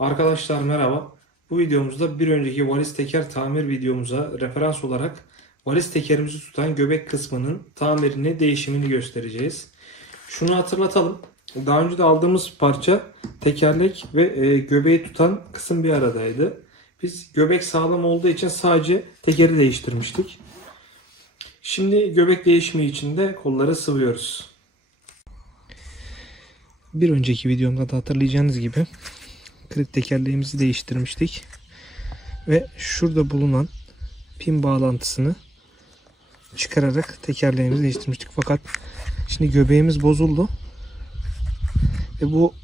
Arkadaşlar merhaba. Bu videomuzda bir önceki valiz teker tamir videomuza referans olarak valiz tekerimizi tutan göbek kısmının tamirini, değişimini göstereceğiz. Şunu hatırlatalım. Daha önce de aldığımız parça tekerlek ve göbeği tutan kısım bir aradaydı. Biz göbek sağlam olduğu için sadece tekeri değiştirmiştik. Şimdi göbek değişimi için de kolları sıvıyoruz. Bir önceki videomda da hatırlayacağınız gibi krit tekerleğimizi değiştirmiştik. Ve şurada bulunan pin bağlantısını çıkararak tekerleğimizi değiştirmiştik. Fakat şimdi göbeğimiz bozuldu. Ve bu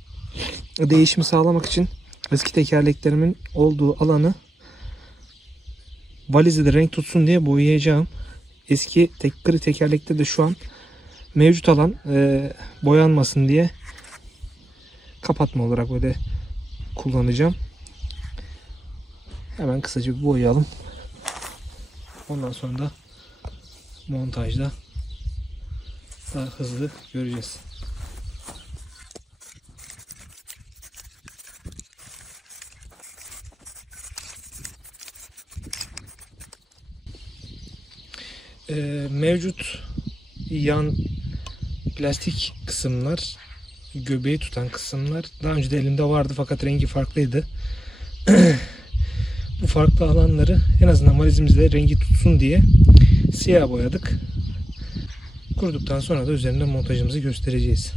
değişimi sağlamak için eski tekerleklerimin olduğu alanı valize de renk tutsun diye boyayacağım. Eski krit tekerlekte de şu an mevcut alan boyanmasın diye kapatma olarak böyle kullanacağım. Hemen kısaca bir boyayalım. Ondan sonra da montajda daha hızlı göreceğiz. Mevcut yan plastik kısımlar, göbeği tutan kısımlar daha önce de elimde vardı fakat rengi farklıydı. Bu farklı alanları en azından valizimizde rengi tutsun diye siyah boyadık. Kuruduktan sonra da üzerinde montajımızı göstereceğiz.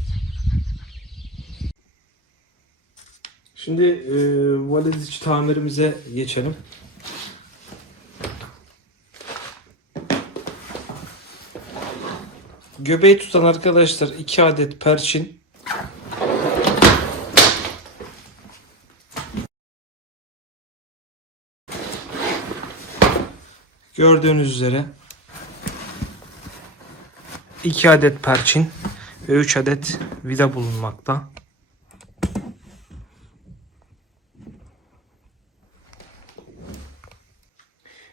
Şimdi valiz içi tamirimize geçelim. Göbeği tutan arkadaşlar 2 adet perçin, gördüğünüz üzere 2 adet perçin ve 3 adet vida bulunmakta.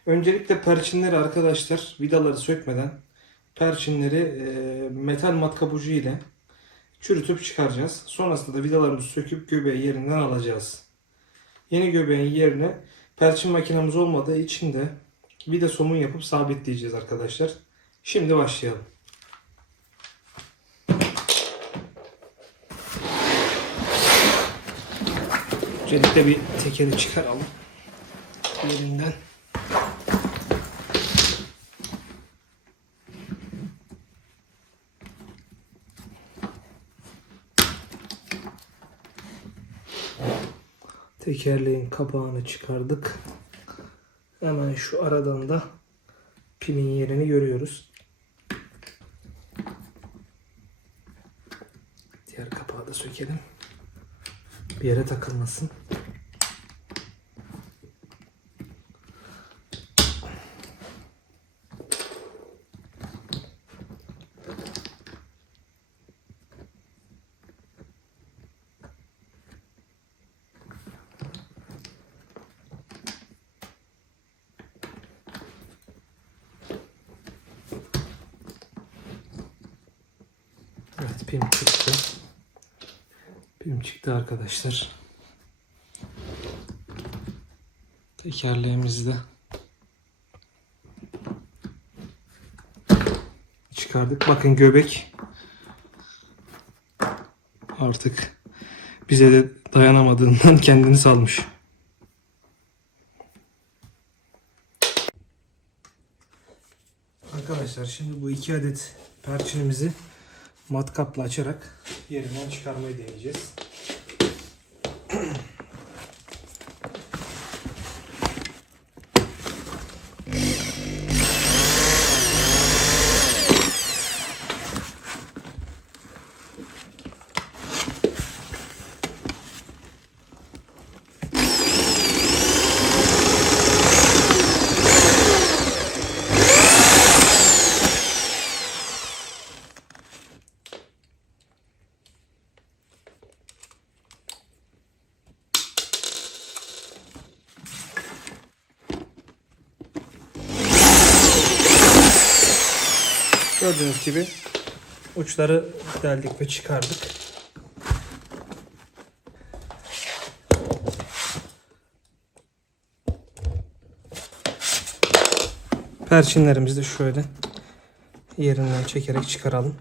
Öncelikle perçinleri arkadaşlar vidaları sökmeden perçinleri metal matkap ucu ile çürütüp çıkaracağız. Sonrasında da vidalarımızı söküp göbeği yerinden alacağız. Yeni göbeğin yerine perçin makinamız olmadığı için de vida somun yapıp sabitleyeceğiz arkadaşlar. Şimdi başlayalım. Öncelikle bir tekeri çıkaralım yerinden. Tekerleğin kapağını çıkardık. Hemen şu aradan da pinin yerini görüyoruz. Diğer kapağı da sökelim. Bir yere takılmasın. Evet, pim çıktı. Pim çıktı arkadaşlar. Tekerleğimizi de çıkardık. Bakın göbek artık bize de dayanamadığından kendini salmış. Arkadaşlar şimdi bu 2 adet perçinimizi matkapla açarak yerinden çıkarmayı deneyeceğiz. Gördüğünüz gibi uçları deldik ve çıkardık. Perçinlerimizi de şöyle yerinden çekerek çıkaralım.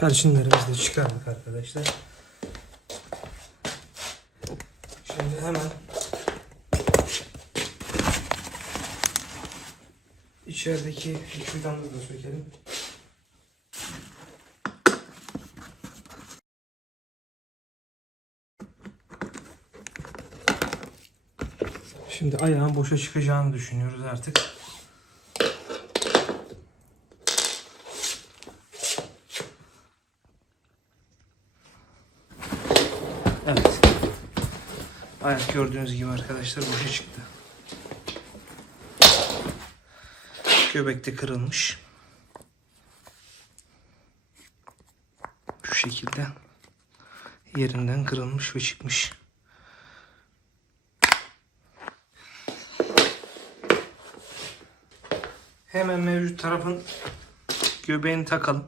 Perçinlerimizi de çıkardık arkadaşlar. Şimdi hemen içerideki fidanları da sökelim. Şimdi ayağın boşa çıkacağını düşünüyoruz artık. Evet. Ayak gördüğünüz gibi arkadaşlar boşa çıktı. Göbek de kırılmış. Şu şekilde yerinden kırılmış ve çıkmış. Hemen mevcut tarafın göbeğini takalım.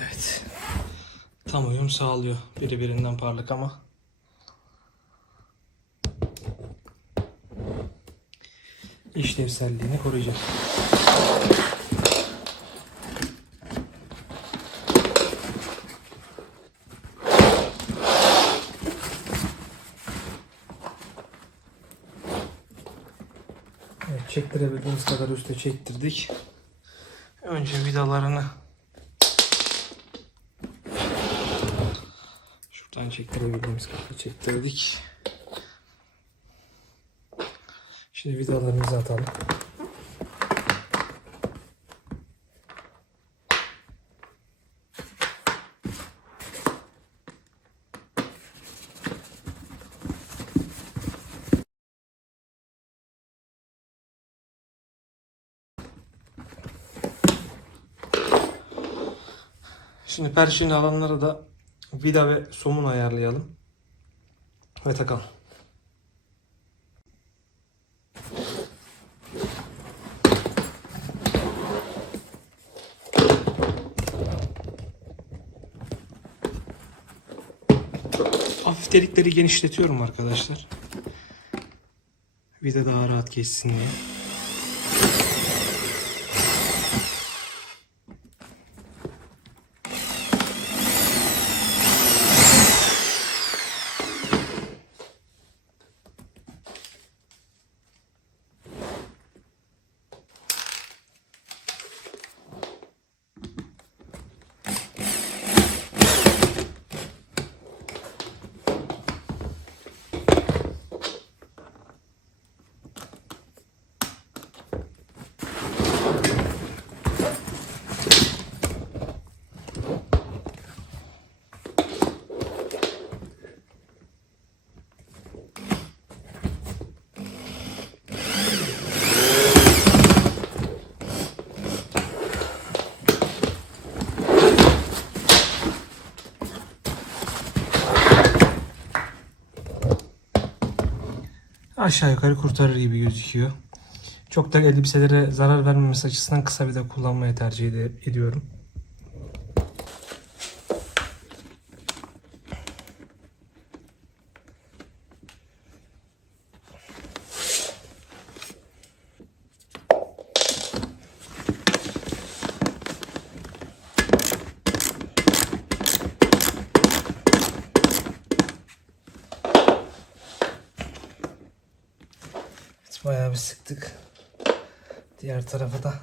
Evet. Tam uyum sağlıyor. Biri birinden parlak ama. İşlevselliğini koruyacak. Evet, çektirebildiğimiz kadar üste çektirdik. Önce vidalarını şuradan çektirebildiğimiz kadar çektirdik. Şimdi vidalarımızı atalım. Şimdi perçin alanlara da vida ve somun ayarlayalım ve takalım. Hafif delikleri genişletiyorum arkadaşlar. Vida daha rahat geçsin diye. Aşağı yukarı kurtarır gibi gözüküyor. Çok da elbiselere zarar vermemesi açısından kısa vida kullanmayı tercih ediyorum. Bayağı bir sıktık. Diğer tarafa da.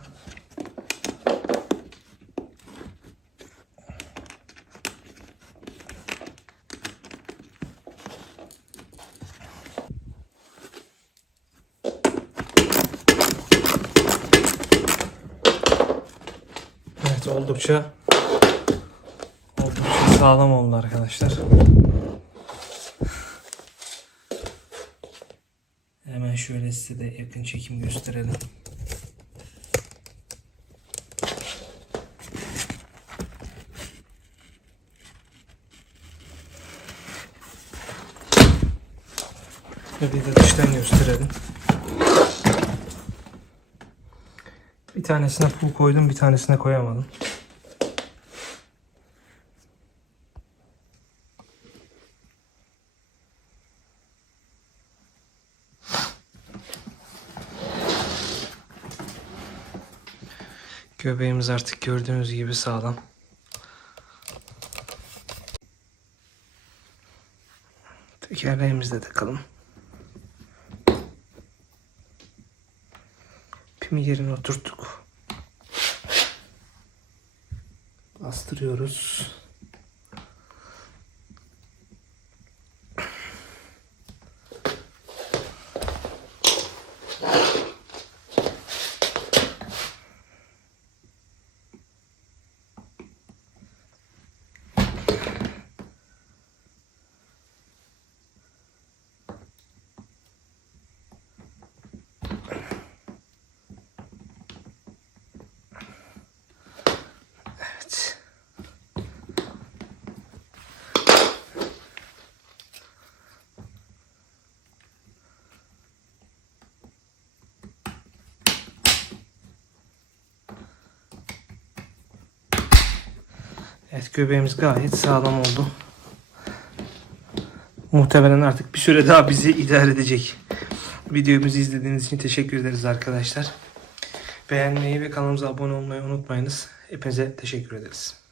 Evet, oldukça sağlam oldu arkadaşlar. Hemen şöyle size de yakın çekim gösterelim. Ve bir de dıştan gösterelim. Bir tanesine pul koydum, bir tanesine koyamadım. Göbeğimiz artık gördüğünüz gibi sağlam. Tekerleğimizi de takalım. Pimi yerine oturttuk. Bastırıyoruz. Evet. Evet, göbeğimiz gayet sağlam oldu. Muhtemelen artık bir süre daha bizi idare edecek. Videomuzu izlediğiniz için teşekkür ederiz arkadaşlar. Beğenmeyi ve kanalımıza abone olmayı unutmayınız. Hepinize teşekkür ederiz.